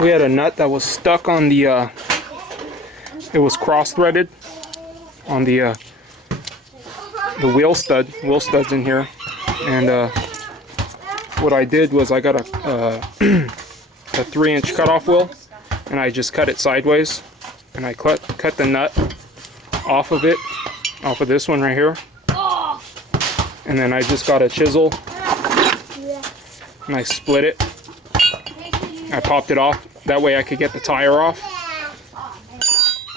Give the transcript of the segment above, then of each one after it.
we had a nut that was stuck on the, it was cross-threaded on the wheel studs in here. And what I did was I got a 3-inch cutoff wheel, and I just cut it sideways, and I cut the nut off of it, off of this one right here. And then I just got a chisel and I split it. I popped it off. That way I could get the tire off.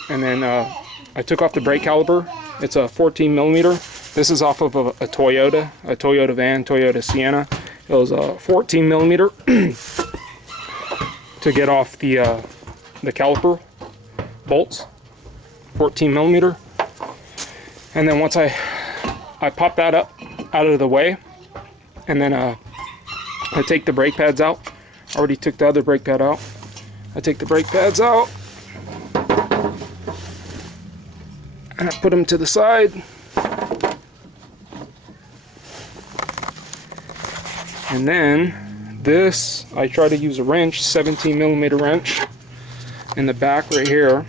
And then I took off the brake caliper. It's a 14 millimeter. This is off of a Toyota van, Toyota Sienna. It was a 14 millimeter to get off the caliper bolts. 14 millimeter. And then once I pop that up out of the way, and then I take the brake pads out. I already took the other brake pad out. I take the brake pads out and I put them to the side. And then this, I try to use a wrench, 17 millimeter wrench in the back right here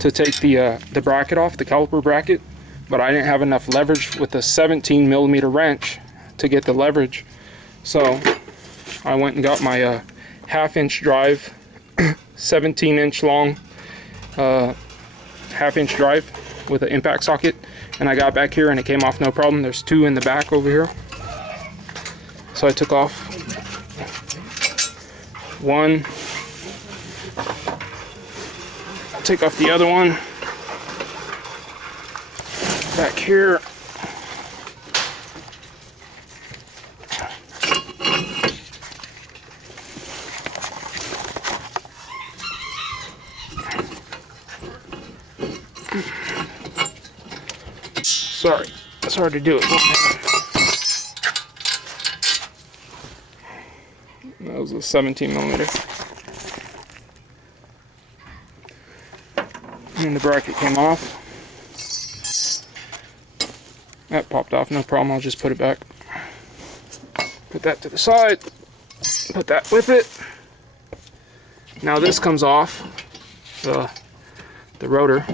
to take the bracket off, the caliper bracket. But I didn't have enough leverage with the 17 millimeter wrench to get the leverage. So I went and got my 1/2-inch drive, 17-inch long 1/2-inch drive with an impact socket. And I got back here and it came off no problem. There's 2 in the back over here. So I took off one, take off the other one. Back here. Sorry, it's hard to do it. That was a 17 millimeter. And the bracket came off. That popped off, no problem. I'll just put it back. Put that to the side. Put that with it. Now this comes off the rotor.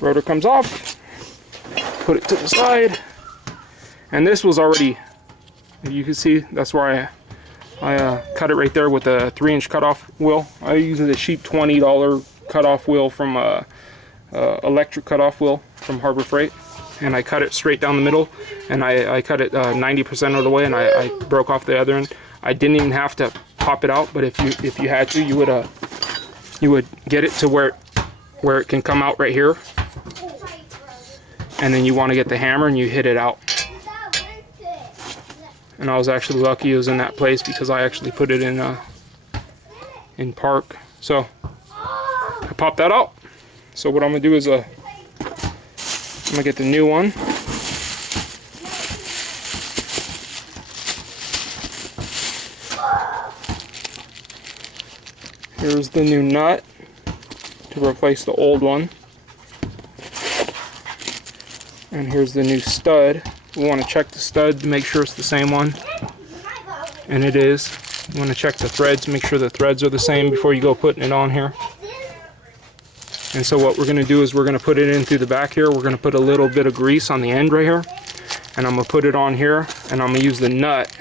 Rotor comes off. Put it to the side. And this was already, you can see, that's where I cut it right there with a 3-inch cutoff wheel. I use a cheap $20 cutoff wheel from electric cutoff wheel from Harbor Freight, and I cut it straight down the middle, and I cut it 90% of the way, and I broke off the other end. I didn't even have to pop it out, but if you had to, you would get it to where it can come out right here, and then you want to get the hammer and you hit it out. And I was actually lucky it was in that place because I actually put it in park. So I popped that out. So what I'm gonna do is I'm gonna get the new one. Here's the new nut to replace the old one. And here's the new stud. We want to check the stud to make sure it's the same one. And it is. You want to check the threads, make sure the threads are the same before you go putting it on here. And so what we're going to do is we're going to put it in through the back here. We're going to put a little bit of grease on the end right here. And I'm going to put it on here, and I'm going to use the nut.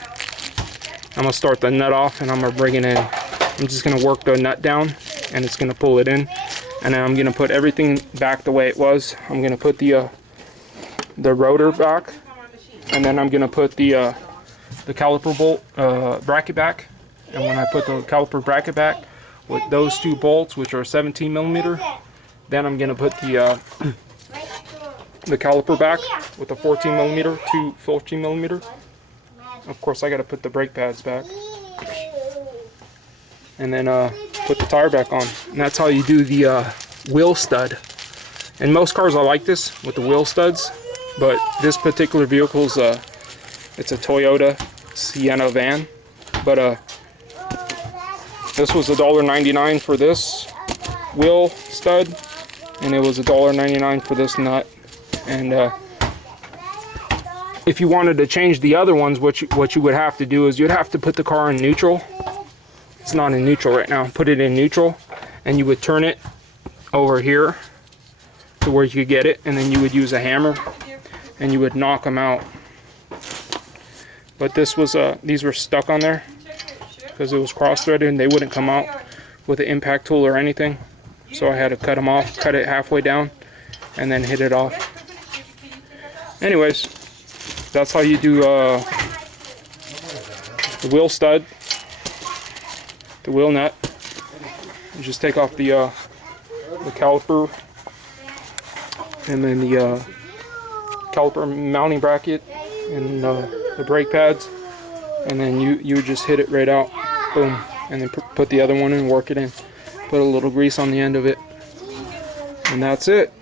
I'm going to start the nut off, and I'm going to bring it in. I'm just going to work the nut down, and it's going to pull it in. And then I'm going to put everything back the way it was. I'm going to put the rotor back, and then I'm going to put the caliper bolt bracket back. And when I put the caliper bracket back with those 2 bolts, which are 17 millimeter, then I'm going to put the caliper back with the 14 millimeter to 14 millimeter. Of course, I got to put the brake pads back, and then put the tire back on. And that's how you do the wheel stud. And most cars are like this with the wheel studs, but this particular vehicle is it's a Toyota Sienna van. But this was $1.99 for this wheel stud, and it was $1.99 for this nut. And if you wanted to change the other ones, what you would have to do is you'd have to put the car in neutral. It's not in neutral right now. Put it in neutral, and you would turn it over here to where you could get it, and then you would use a hammer and you would knock them out. But this was these were stuck on there because it was cross-threaded and they wouldn't come out with an impact tool or anything. So I had to cut them off, cut it halfway down, and then hit it off. Anyways, that's how you do the wheel stud, the wheel nut. You just take off the caliper and then the caliper mounting bracket and the brake pads, and then you would just hit it right out, boom, and then put the other one in and work it in. Put a little grease on the end of it, and that's it.